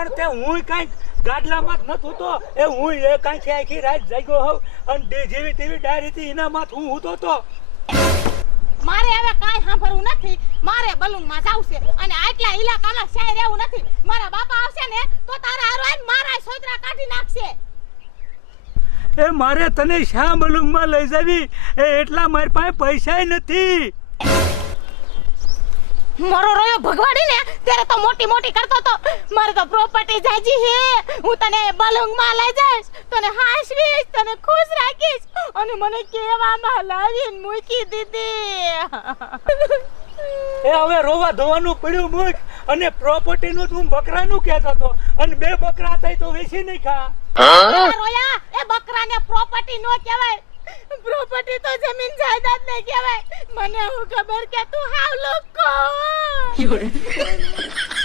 પણ તે હું કાંઈક ગાડલામાં જ નતો તો એ હું એ કાંઈ આખી રાત જાગ્યો હોઉં અને જેવી તેવી ડાયરી હતી એના માથ હું હૂતો તો મારે હવે કાંઈ સાંભળવું નથી મારે બલુંગમાં જાવું છે અને આટલા ઇલાકામાં શાય રહેવું નથી મારા બાપા આવશે ને તો તારા હારો મારા સોતરા કાઢી નાખશે એ મારે તને શા બલુંગમાં લઈ જાવી એ એટલા મારી પાસે પૈસા નથી મારો રોયો ભગવાડી ને ત્યારે તો મોટી મોટી કરતો તો મારે તો પ્રોપર્ટી જાજી હે હું તને બલુંગમાં લઈ જઈશ તને હાસવીશ તને ખુશ રાખીશ અને મને કેવામાં લાવીને મૂકી દીધી એ હવે રોવા ધોવાનું પડ્યું મૂક અને પ્રોપર્ટી નું તું બકરાનું કહેતો હતો અને બે બકરા થાય તો વેચી નહીં ખા રોયા એ બકરાને પ્રોપર્ટી નો કહેવાય પ્રોપર્ટી તો જમીન જાયદાદ ને કહેવાય મને હું ખબર કે તું હાવ લોકો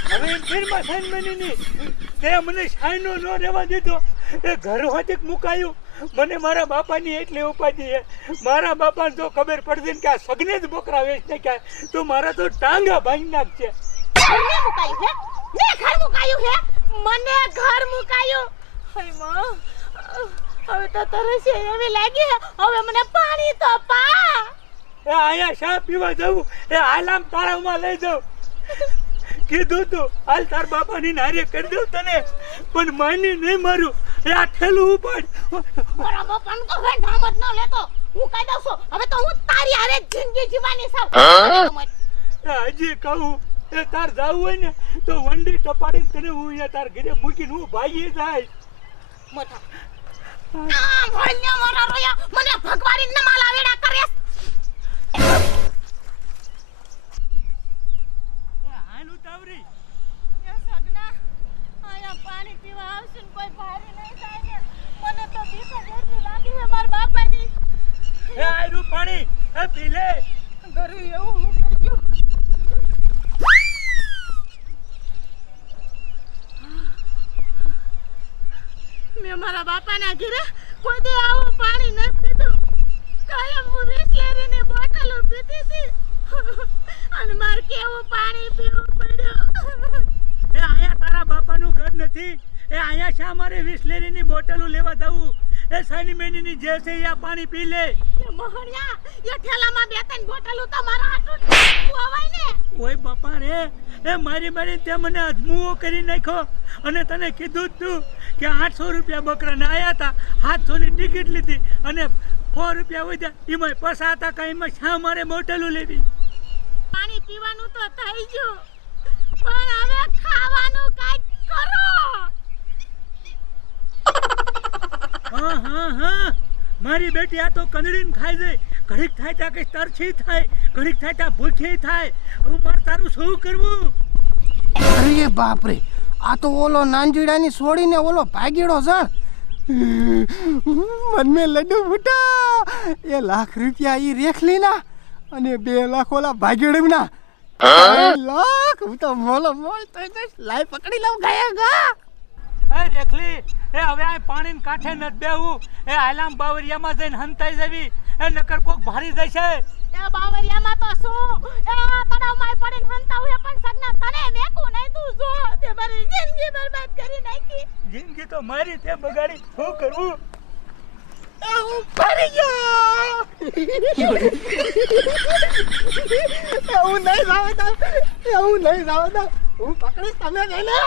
હવે ફિરમાં સાઈન બનીની તે મને સાઈનો ન રહેવા દીધો એ ઘર હોતી મુકાયું મને મારા બાપાની એટલી ઉપાધિ છે મારા બાપાને જો ખબર પડતી ને કે આ સગને જ બકરા વેચ નાખ્યા તો મારા તો ટાંગા ભાંગી નાખશે ઘરને મુકાયું હે ને ઘર મુકાયું હે મને ઘર મુકાયું હઈ માં હવે તો તરસે એવી લાગી હવે મને પાણી તો પા એ આયા શા પીવા જવું એ આલામ તારામાં લઈ જાઉં કીધું તું હાલ તાર બાપાની નારે કરી દઉં તને પણ માની નહીં મારું એ આ ઠેલું ઉપાડ મારા બાપાનું તો હવે નામ જ ન લેતો હું કહી દઉં છું હવે તો હું તારી હારે જિંદગી જીવવાની છું હજી કહું એ તાર જાવું હોય ને તો વંડી ટપાડીને તને હું અહીંયા તાર ઘરે મૂકીને હું ભાગી જાય મોટા આ ભણ્યા મારા રોયા મને ભગવાડી ન માલા વેડા કરે હાલ ઉતાવરી એ સગના આયા પાણી પીવા આવશે ને કોઈ ભારી નહીં થાય ને મને તો બીક જ એટલી લાગી છે મારા બાપાની એ આયરું પાણી એ પી લે ઘરે એવું હું કરજો મેં મારા બાપાના ઘરે કોઈ દે આવું પાણી ન પીધું કાયમ હું બિસ્લેરીની બોટલો પીતી હતી અને મારે કેવું પાણી પીવું પડ્યું એ આયા તારા બાપાનું ઘર નથી એ આયા શા મારે વિસલેરીની બોટલો લેવા જવું એ સાની મેનીની જે છે આ પાણી પી લે એ મોહણિયા એ ઠેલામાં બે ત્રણ બોટલો તો મારા હાટું ખવાય ને ઓય બાપા રે એ મારી તે મને અજમુઓ કરી નાખ્યો અને તને કીધું જ તું કે 800 રૂપિયા બકરાના આયા હતા 700 ની ટિકિટ લીધી અને 4 રૂપિયા વધ્યા એમાં પૈસા હતા કાંઈમાં શા મારે બોટલો લેવી પાણી પીવાનું તો થઈ ગયું પણ હવે ખાવાનું કાંઈક કરો હા મારી બેટી આ તો કંદડીને ખાઈ જાય ઘડીક થાય ત્યાં કઈ તરછી થાય ઘડીક થાય ત્યાં ભૂખી થાય હું મારે તારું શું કરવું અરે બાપ રે આ તો ઓલો નાનજીડાની છોડીને ઓલો ભાગીડો જણ મનમે લડ્ડુ ફૂટા એ લાખ રૂપિયા ઈ રેખલી ના અને 2 લાખ ઓલા ભાગીડ ના લાખ હું તો મોલો મોલ થઈ જઈશ લાઈ પકડી લઉં ગયા ગા એ રેખલી એ હવે આ પાણીને કાંઠે ન બેહું એ આલામ બાવરિયામાં જઈને હંતાઈ જવી એ નકર કોક ભારી જશે એ બાવરિયામાં તો શું એ તળાવમાં પડીને હંતા હોય પણ સગના તને મેકું નહીં તું જો તે મારી જિંદગી બરબાદ કરી નાખી જિંદગી તો મારી તે બગાડી શું કરવું હું ફરી ગયો હું નહીં જાવ હું પકડીશ તમે લઈને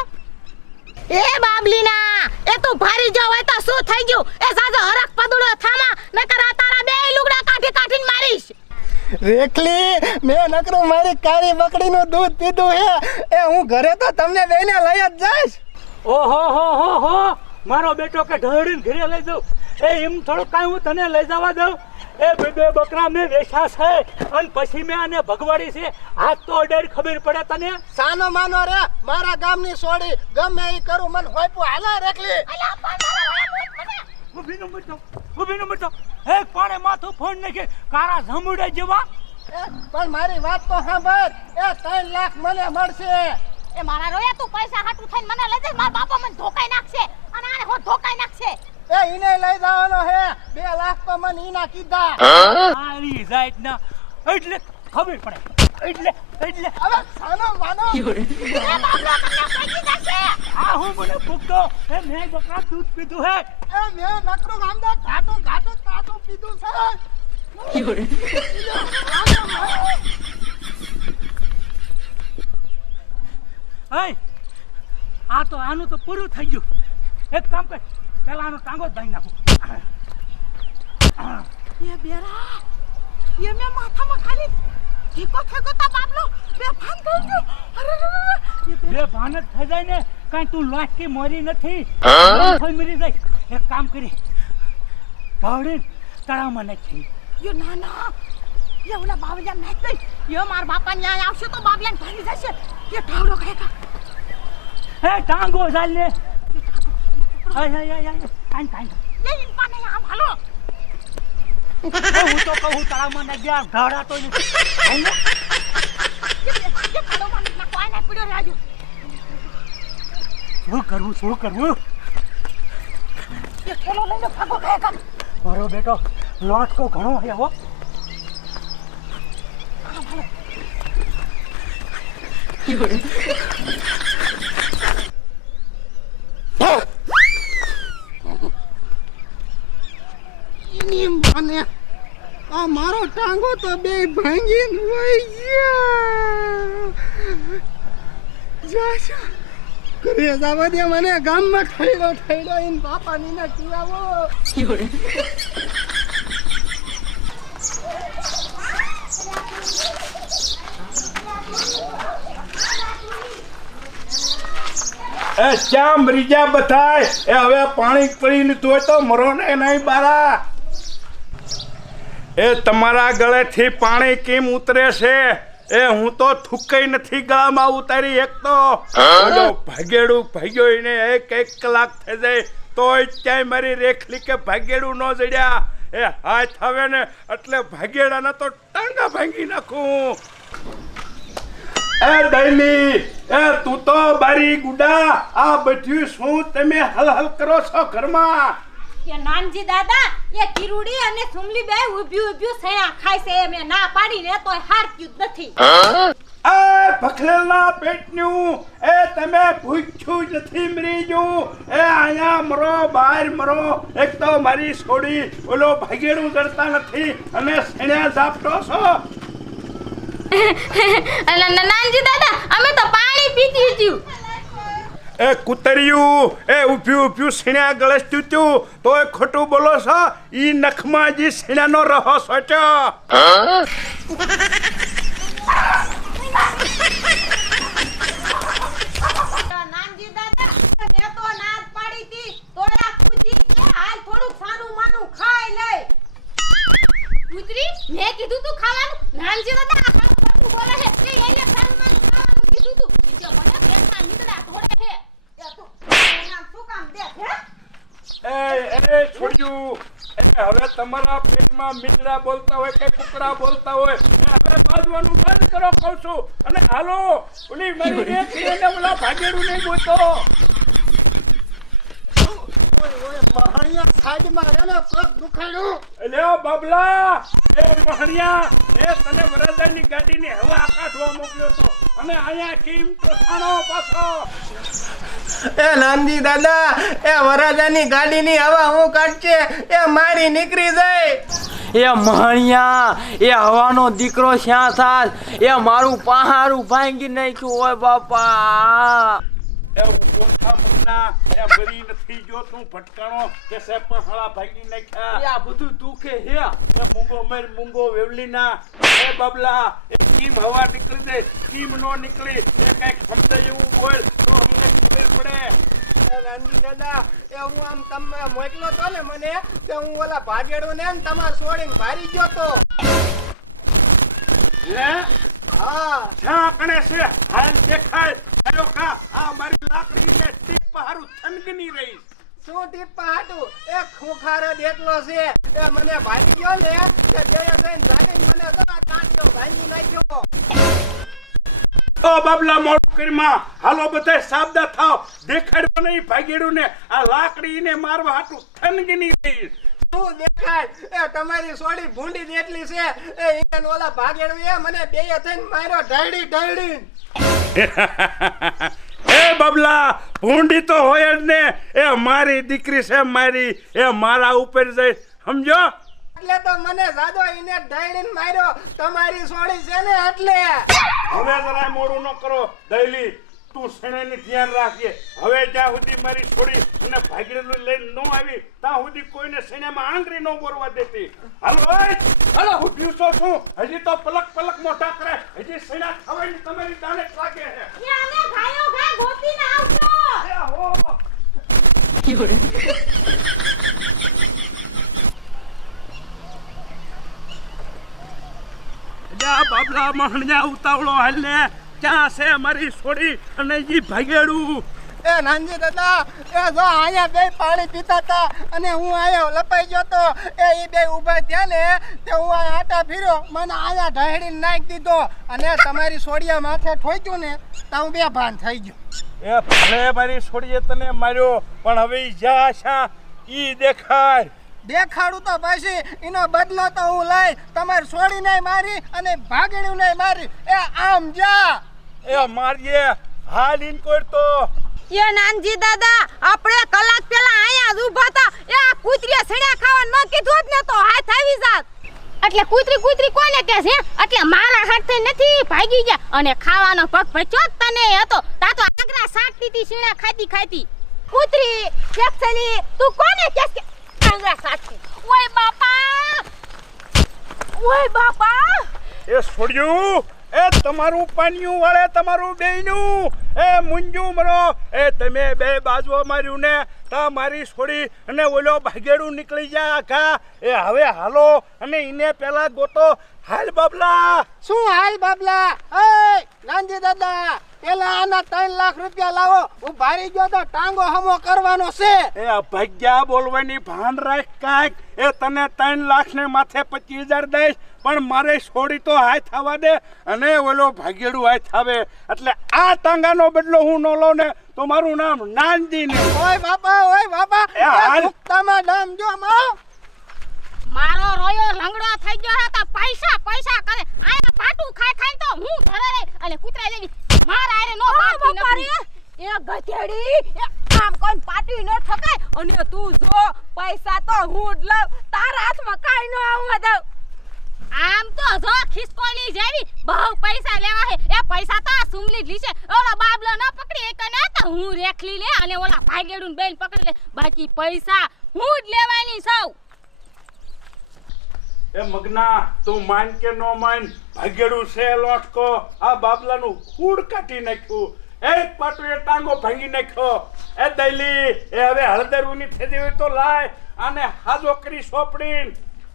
એ બાબલીના એ તું ભારી જો હોય તો શું થઈ ગયું એ સાજો હરખ પદુડો થામા નકર આ તારા બે લુગડા કાઠીને મારીશ રેખલી મેં નકરું મારી કાળી બકડીનું દૂધ પીધું હે એ હું ઘરે તો તમને બેને લઈ જ જઈશ ઓહો હો મારો બેટો કે ઢળીને ઘરે લઈ જાઉં એ એમ થોડું કાંઈ હું તને લઈ જવા દઉં એ બે બકરા મેં વેચા છે અને પછી મેં આને ભગવાડી છે હાથ તો ડર ખબર પડે તને સાનો માનો રે મારા ગામની સોડી ગમે ઈ કરું મન હોયપું હાલા રેખલી અલા ઊભી નો મરતો એક પાણે માથું ફોન નાખે કારા જમુડા જેવા પણ મારી વાત તો સાંભળ એ 3 લાખ મને મળશે એ મારા રોયા તું પૈસા હાટું થઈને મને લઈ જાય મારા બાપા મને ધોકાઈ નાખશે અને આને હો ધોકાઈ નાખશે એ ઈને લઈ જવાનો હે 2 લાખ તો મને ઈના કીધા આરી જાઈટ ના એટલે ખબર પડે એટલે એટલે હવે સાનો માનો એ બાબલો તમને ભાગી જશે. આ હું મને ભૂખતો એ મેં બકરા દૂધ પીધું હે એ મેં નકરું ગામડા ઘાટું તાતું પીધું છે હે આ તો આનું તો પૂરું થઈ ગયું એક કામ કર પેલા આનો ટાંગો જ ભાઈ નાખું એ બેરા એ મે માથામાં ખાલી ઠીકો ઠીકો તા બાબલો બે ભાન થઈ ગયો. અરે બે ભાન જ થઈ જાય ને કાંઈ તું લાટકી મોરી નથી થઈ મરી જાય એક કામ કરી ભાવડીને તળાવમાં નાખી યો ના ના એ ઓલા બાવલિયા નાખ દઈ યો માર બાપા ન્યાય આવશે તો બાબલિયાને ભાગી જશે. એ ઠાવડો ખાયકા હે ટાંગો ચાલ ને હાય હાય હાય કાંઈ કાંઈ એ ઇનપાને આમ હાલો. હું તો કહું તળાવમાં ના ગયા ઢાળા તો નથી હાલ ને. એ ઠાવડો માં કોઈ ના પીડ્યો રાજુ. શું કરવું એ ખેલો લઈને ભાગો ખાયકા. મારો બેટો લોટ તો ઘણો છે હો એની માને આ મારો ટાંગો તો બે ભાંગીને વહી ગયા ઘરે જવા દે મને ગામમાં ઠેડો એને બાપાની ના કીવાવો એ શ્યામ રીજા બધાય એ હવે પાણી પડી લીધું હોય તો મરો ને નહીં બારા એ તમારા ગળેથી પાણી કેમ ઉતરે છે એ હું તો થૂકઈ નથી ગળામાં ઉતારી એક તો ઓલો ભાગેડું ભાગ્યો એને એક કલાક થઈ જાય તોય ક્યાંય મારી રેખલી કે ભાગેડું ન જડ્યા એ હાથ આવે ને એટલે ભાગેડાના તો ટાંગા ભાંગી નાખું એ દૈલી એ તું તો બારી ગુડા આ બધું શું તમે હલ કરો છો ઘરમાં એ નાનજી દાદા એ કિરુડી અને સુમલી બે ઊભી સયા ખાય છે મે ના પાડીને તોય હારક્યું જ નથી. એ ભખલેલા પેટનું એ તમે ભૂખ્યું જ નથી મરી ગયું એ અહીંયા મરો બહાર મરો એક તો મારી છોડી ઓલો ભાગેડું જડતા નથી અને સણ્યા ઝાપટો છો નાનજી દાદા અમે તો પાણી પીતી હતું. એ કુતરિયું એ ઊભ્યું સણ્યા ગળસ્તું તું તોય ખોટું બોલો છો ઈ નખમાં જે સણ્યાનો રહો સોચ્યો નાનજી દાદા મે તો નાદ પાડી હતી તોય આ કૂતરી કે હાલ થોડું સાનું માનું ખાઈ લે. કૂતરી મે કીધું તું ખાવાનું નાનજી દાદા આ ખાવાનું બોલે છે કે એને સાનું માનું ખાવાનું કીધું તું ઈજો મને પેટમાં નીંદડા તોડે છે એ તું નામ શું કામ દે હે એ છોડ્યું એ હવે તમારા પેટમાં મીંડડા બોલતા હોય કે કુકડા બોલતા હોય એ હવે બાજવાનું બંધ કરો કહું છું અને હાલો ઓલી મારી રેખલીને ઓલા ભાગેડું નહીં બોલતો ઓય મહાણિયા સાઈડમાં રે ને પગ દુખાડ્યું લ્યો બાબલા એ મહણિયા એ તને વરદાની ગાડીની હવા કાઢવા મોકલ્યો તો અને અહીંયા કેમ તો થાણો પાછો એ નાનજી દાદા એ વરાજાની ગાડીની હવા હું કાઢશે એ મારી નીકળી જાય એ મહણિયા એ હવાનો દીકરો શ્યાં થાસ એ મારું પહાડું ભાંગી નાખ્યું હોય બાપા એ ઉઠોઠા મગના એ મરી નથી જો તું ભટકાણો કે સે પહાડા ભાગી નાખ્યા આ બધું દુખે હે એ મૂંગો વેવલીના એ બબલા એ કીમ હવા નીકળી જાય કીમ નો નીકળી એ કઈક સમજે એવું બોલ તો અમને ખબર પડે એ નાનજી દાદા એ હું આમ તમે મોકલો તો ને મને તે હું ઓલા ભાગેડું ને તમાર છોડીને ભારી ગયો તો હે હા જ્યાં કણે છે હાલ દેખાય આયો કા આ મારી લાકડી ને ટીપ હારું થનગની રહી શું ટીપા હાટું એ ખુખારો દેખલો છે એ મને ભાગી ગયો ને તે જયા જઈને ભાગીને મને તો કાંટ્યો ભાંગી નાખ્યો ઓ બાબલા મોડું કરીમાં હાલો બધા સાબદા થાવ દેખાડવા નહીં ભાગેડું ને આ લાકડી ને મારવા હાટું થનગની રહી શું દેખાય એ તમારી સોડી ભૂંડી જેટલી છે એ ઈન ઓલા ભાગેડું એ મને બેય થઈને માર્યો ઢળી એ બબલા ભૂંડી તો હોય જ ને એ મારી દીકરી છે મારી એ મારા ઉપર જઈ સમજો એટલે તો મને જાદો ઈને ઢળીને માર્યો તમારી સોડી છે ને એટલે હવે જરા મોડું ન કરો દૈલી તું શેણાની ધ્યાન રાખજે હવે જ્યાં સુધી મારી છોડી અને ભાગીડેલું લઈને ન આવી ત્યાં સુધી કોઈને શેણામાં આંગળી ન બોરવા દેતી હાલો હાલો હું પીવસો છું હજી તો પલક મોટા કરે હજી શેણા ખાવાની તમારી દાણે લાગે છે એ અમે ગાયો ગા ગોતીને આવજો એ હો જા બાબલા મહણિયા ઉતાવળો હાલને ક્યાં છે મારી છોડી અને ઈ ભાગેડું એ નાનજી દાદા એ જો અહીંયા બે પાણી પીતા હતા અને હું આયો લપાઈ ગયો તો ઈ બે ઊભા થયા ને તે હું આ આટા ફીર્યો મને અહીંયા ઢળીને નાખી દીધો અને તમારી સોડિયા માથે ઠોક્યું ને તો હું બે ભાન થઈ ગયો એ ભલે મારી છોડીએ તને માર્યો પણ હવે ઈ જા શા ઈ દેખાય દેખાડું તો પછી એનો બદલો તો હું લઈ તમારી સોડી નહીં મારી અને ભાગેડું નહીં મારી એ આમ જા એ મારીએ હાલ ઇનકોર તો એ નાનજી દાદા આપણે કલાક પહેલા અહીંયા જ ઊભા હતા એ આ કૂતરીએ સડ્યા ખાવા ન કીધું જ ને તો હાથ આવી જાત એટલે કૂતરી કોને કહે છે એટલે મારા હાથે નથી ભાગી ગયા અને ખાવાનો પગ ભચ્યો જ તને હતો તા તો આંગરા સાટતી હતી સીણા ખાતી કૂતરી કેસલી તું કોને કહેસ કે આંગરા સાટતી ઓય બાપા એ છોડ્યું એ તમારું પાન્યું વાળે તમારું બેયનું એ મુંજુ મરો એ તમે બે બાજુ માર્યું ને તા મારી છોડી અને ઓલો ભાગેડું નીકળી જાય આખા એ હવે હાલો અને ઈને પેલા ગોતો હાલ બાબલા શું હાલ બાબલા એ નાનજી દાદા પેલા આના 3 લાખ રૂપિયા લાવો હું ભારી ગયો તો ટાંગો હમો કરવાનો છે એ ભાગ્યા બોલવાની ભાન રાખ કાંઈક એ તને 3 લાખ ને માથે 25,000 દઈશ પણ મારે છોડી તો હાથ થવા દે અને ઓલો ભાગેડું હાથ આવે એટલે આ ટાંગાનો બદલો હું ન લઉં ને તો મારું નામ નાનજી ને ઓય બાપા એ હાલ. ગુપ્તામાં નામ જો માં મારો રોયો લંગડો થઈ ગયો હતો પૈસા કરે આયા પાટું ખાઈ તો હું ઘરે રહી અને કૂતરા જેવી મારા આરે નો બાકી નથી એ ગધેડી આમ કોણ પાટી ન ઠકાય અને તું જો પૈસા તો હું જ લઉં તારા હાથમાં કાઈ ન આવવા દઉં આમ તો જો ખિસકોલી જેવી બહુ પૈસા લેવા હે એ પૈસા તો સુમલી જ લીશે ઓલો બાબલો ન પકડી એક ને તો હું રેખલી લે અને ઓલા ભાગેડું બેન પકડી લે બાકી પૈસા હું જ લેવાની છું એ મગના તું માન કે નો માન ભાગેડું છે લોટકો આ બાબલાનું ફૂડ કાઢી નાખ્યું એક પાટો એ ટાંગો ભાંગી નાખ્યો એ દૈલી એ હવે હળદરુની થેદી હોય તો લાય અને હાજો કરી સોપડીન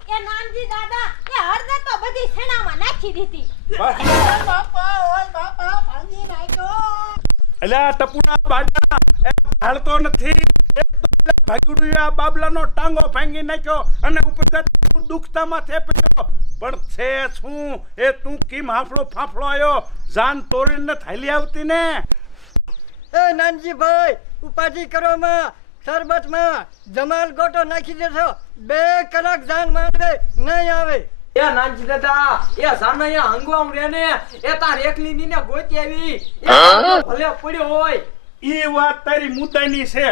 એ નાનજી દાદા એ હળદર તો બધી છેણામાં નાખી દીધી બસ બાપા ભાંગી નાખ્યો અલ્યા ટપુના બાજા એ હાલતો નથી એક તો ભાગીડું આ બાબલાનો ટાંગો ભાંગી નાખ્યો અને ઉપર દુખતા માથે પડ્યો પણ છે શું એ તું કેમ ફાફડો આવ્યો જાન તોડીને થાલી આવતી ને એ નાનજી ભાઈ ઉપાધિ કરો માં શરબતમાં જમાલ ગોટો નાખી દેશો 2 કલાક જાન માંડવે નહીં આવે એ નાનજી દાદા એ સાનૈયા હંગવામ રે ને એ તાર એકલી ની ને ગોતી આવી એ ભલે પડ્યો હોય ઈ વાત તારી મુદ્દાની છે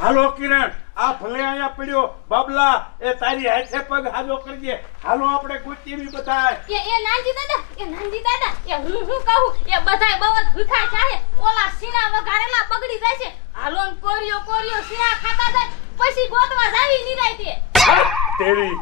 હાલો કિરણ આ ભલે અહીંયા પડ્યો બાબલા એ તારી હાથે પગ હાજો કરજે હાલો આપણે ગોતીવી બધાય એ નાનજી દાદા એ હું કહું એ બધાય બહુ જ ભૂખા ચાહે ઓલા સીણા વઘારેલા બગડી જાય છે હાલો ને કોરિયો સીણા ખાતા જાય પછી ગોતવા જાવી નિરાયતે તેરી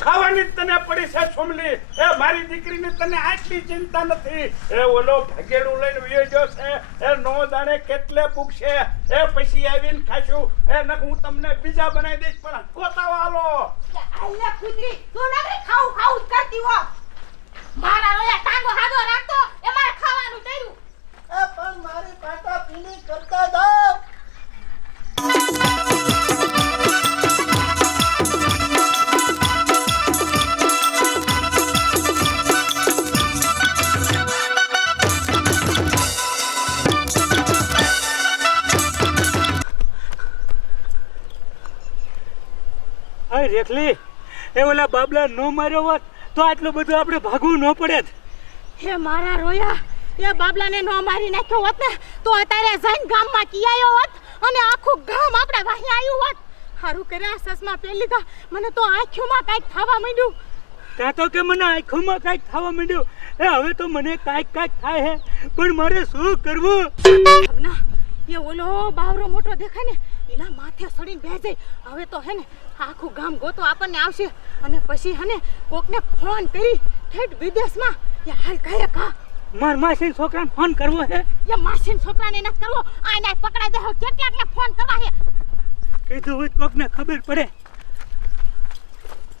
ખાવાની જ તને પડી છે સોમલી એ મારી દીકરીને તને આટલી ચિંતા નથી એ ઓલો ભાગેડું લઈને વયો ગયો છે એ નો જાણે કેટલે પૂગશે એ પછી આવીને ખાશું એ ન હું તમને બીજા બનાવી દઈશ પણ ગોતાવા હાલો આલ્યા કુતરી તું નકરી ખાવું જ કરતી હો મારા રોયા ટાંગો હાજો રાખતો એ મારે ખાવાનું કર્યું એ પણ મારી પાટા પીલી કરતા જાઓ અરે રેખલી એ ઓલા બાબલા નો માર્યો હોત તો આટલું બધું આપણે ભાગવું ન પડે. હે મારા રોયા, એ બાબલાને નો મારી નાખ્યો હોત ને તો અત્યારે જઈને ગામમાં કિયાયો હોત અને આખું ગામ આપણે વાહી આવ્યું હોત. હારું કર્યા સસમા પહેરી લીધા, મને તો આંખોમાં કાંઈક થવા માંડ્યું. ત્યાં તો કે મને આંખોમાં કાંઈક થવા માંડ્યું. એ હવે તો મને કાંઈક થાય હે, પણ મારે શું કરવું? ના, એ ઓલો બાવરો મોટો દેખાય ને એના માથે સડીને બેસી જાય. હવે તો હે ને આખું ગામ ગોતો આપણને આવશે અને પછી હે ને કોકને ફોન કરી ઠેઠ વિદેશમાં એ હાલ કહે કા માર માસી છોકરાને ફોન કરવો હે. એ માસીન છોકરાને ન કરવો, આને પકડાઈ દે. કેટલાકને ફોન કરવા હે. કીધું હોય તો કોકને ખબર પડે.